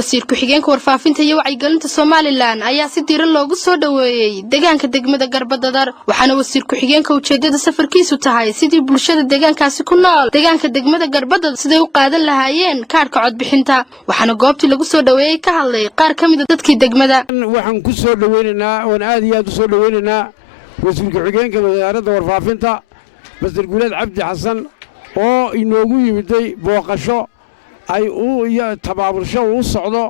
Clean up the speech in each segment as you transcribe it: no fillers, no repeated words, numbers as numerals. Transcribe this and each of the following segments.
wasiir ku-xigeenka warfaafinta iyo wacyigelinta Soomaaliland ayaa si diiran loogu soo dhaweeyay deegaanka degmada Garbadadar waxaana wasiir ku-xigeenka ujeedada safarkiisu tahay sidii bulshada deegaankaasi ku nool deegaanka degmada Garbadadar siday u qaadan lahaayeen kaarka codbixinta waxaana goobtii lagu soo dhaweeyay ka hadlay qaar kamid ah dadkii degmada waxaan ku soo dhaweynaynaa oo aad iyo aad u soo dhaweynaynaa wasiir ku-xigeenka wasaaradda warfaafinta Mas'uul Guuleed Cabdi Xasan oo inoogu yimiday booqasho ay iyo tabaabulsho u socdo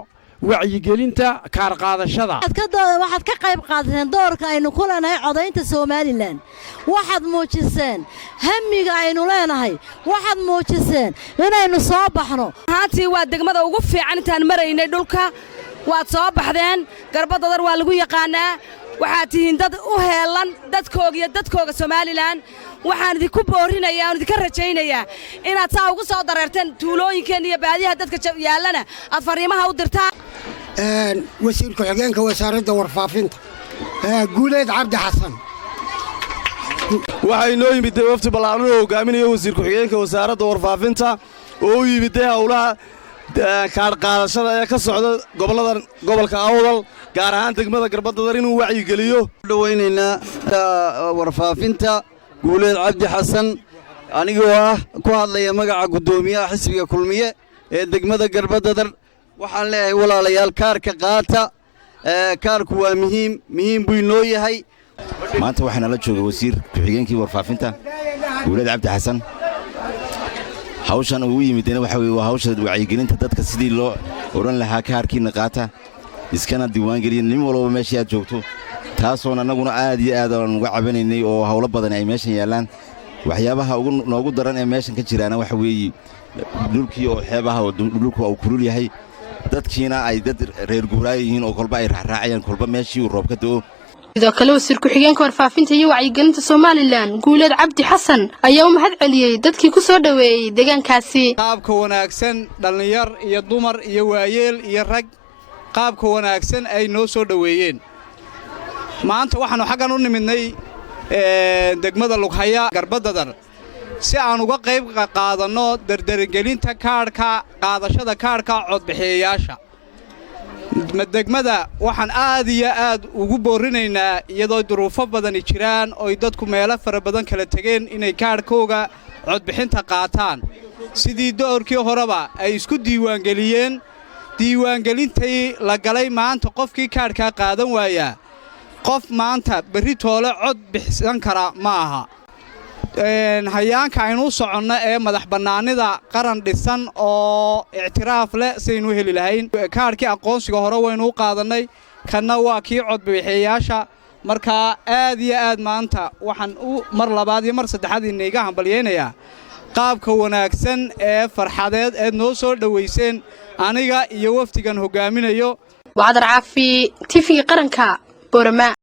wacyigelinta kaar qaadashada waxaad ka qayb qaadateen doorka aynu ku leenahay codaynta Soomaaliland waxaad muujiseen hamiga aynu leenahay waxaad muujiseen inaynu soo baxno haantii waa degmada ugu fiican intaan maraynay dhulka waad soo baxdeen Garbadadar waa lagu yaqaanaa waxaad tihiin dad u heelan dadkooga Soomaaliland waxaan idinku boorinayaa oo idinka rajaynayaa inaad saa ugu soo dareerteen tuulooyinkeen iyo baadiyaha dadka yaalana aad fariimaha u dirtaan wasiir ku-xigeenka wasaaradda warfaafinta Guuleed Cabdi Xasan waxay noo yimiday wafdi ballaaran oo hogaaminaya wasiir ku-xigeenka wasaaradda warfaafinta oo u yimiday hawlaha kaar qaadashada ee ka socda gobolka Awdal gaar ahaan degmada Garbadadar inuu wacyi geliyo dhaweynaynaa warfaafinta Guuleed Cabdi Xasan anigoo ku hadlaya magaca gudoomiyaha xisbiga kulmiye ee degmada Garbadadar waxaan leeyahay walaalayaal kaarka qaata kaarku waa muhiim buu inoo yahay maanta waxaana la jooga wasiir ku-xigeenkii warfaafinta Guuleed Cabdi Xasan hawshan uu yimidna waxa weeye waa hawsha wacyigelinta dadka sidii loo oran lahaa kaarkiina qaata iskana diiwaan geliya nin walba meesha aad joogto taasoo anaguna aad iyo aad aan uga cabanaynay oo hawlo badan ay meeshan yaalaan waxyaabaha ugu noogu daran ee meeshan ka jiraana waxa weeye dhulkii oo xeebaha oo dhulku uu kulul yahay dadkiina ay dad reer guuraay yihiin oo kolba ay raacayaan kolba meeshii uu roob ka da'o sidoo kale wasiir ku-xigeenka warfaafinta iyo wacyigelinta Soomaaliland Guuleed Cabdi Xasan ayaa u mahad celiyay dadkii ku soo dhaweeyay deegaankaasi qaabka wanaagsan dhalinyar iyo dumar iyo waayeel iyo rag qaabka wanaagsan ay noo soo dhaweeyeen maanta waxaanu xagan u nimidnay degmada Lughaya Garbadadar si aan uga qayb qaadano dardargelinta kaarka qaadashada kaarka codbixiyayaasha degmada waxaan aad iyo aad ugu boorinaynaa iyadoo duruufo badan jiraan oo dadku meelo fara badan kala tageen inay kaarkooga codbixinta qaataan sidii doorkii horeba ay isku diiwaangelintay la galay maanta qofkii kaarka qaadan waaya qof maanta bari toole cod bixsan kara ma aha hayaanka aynu soconno ee madax bannaanida qaran dhisan oo ictiraaf leh saynu heli lahayn kaarkii aqoonsiga hore waynu u qaadanay kana waa kii codbixiyayaasha marka aad iyo aad maanta waxaan mar labaad iyo mar saddexaad inaga hambalyeynaya qaabka wanaagsan ee farxadeed ee noo soo dhaweyseen aniga iyo waftigan hogaaminayo Wacdar Caafi TV qaranka Boorama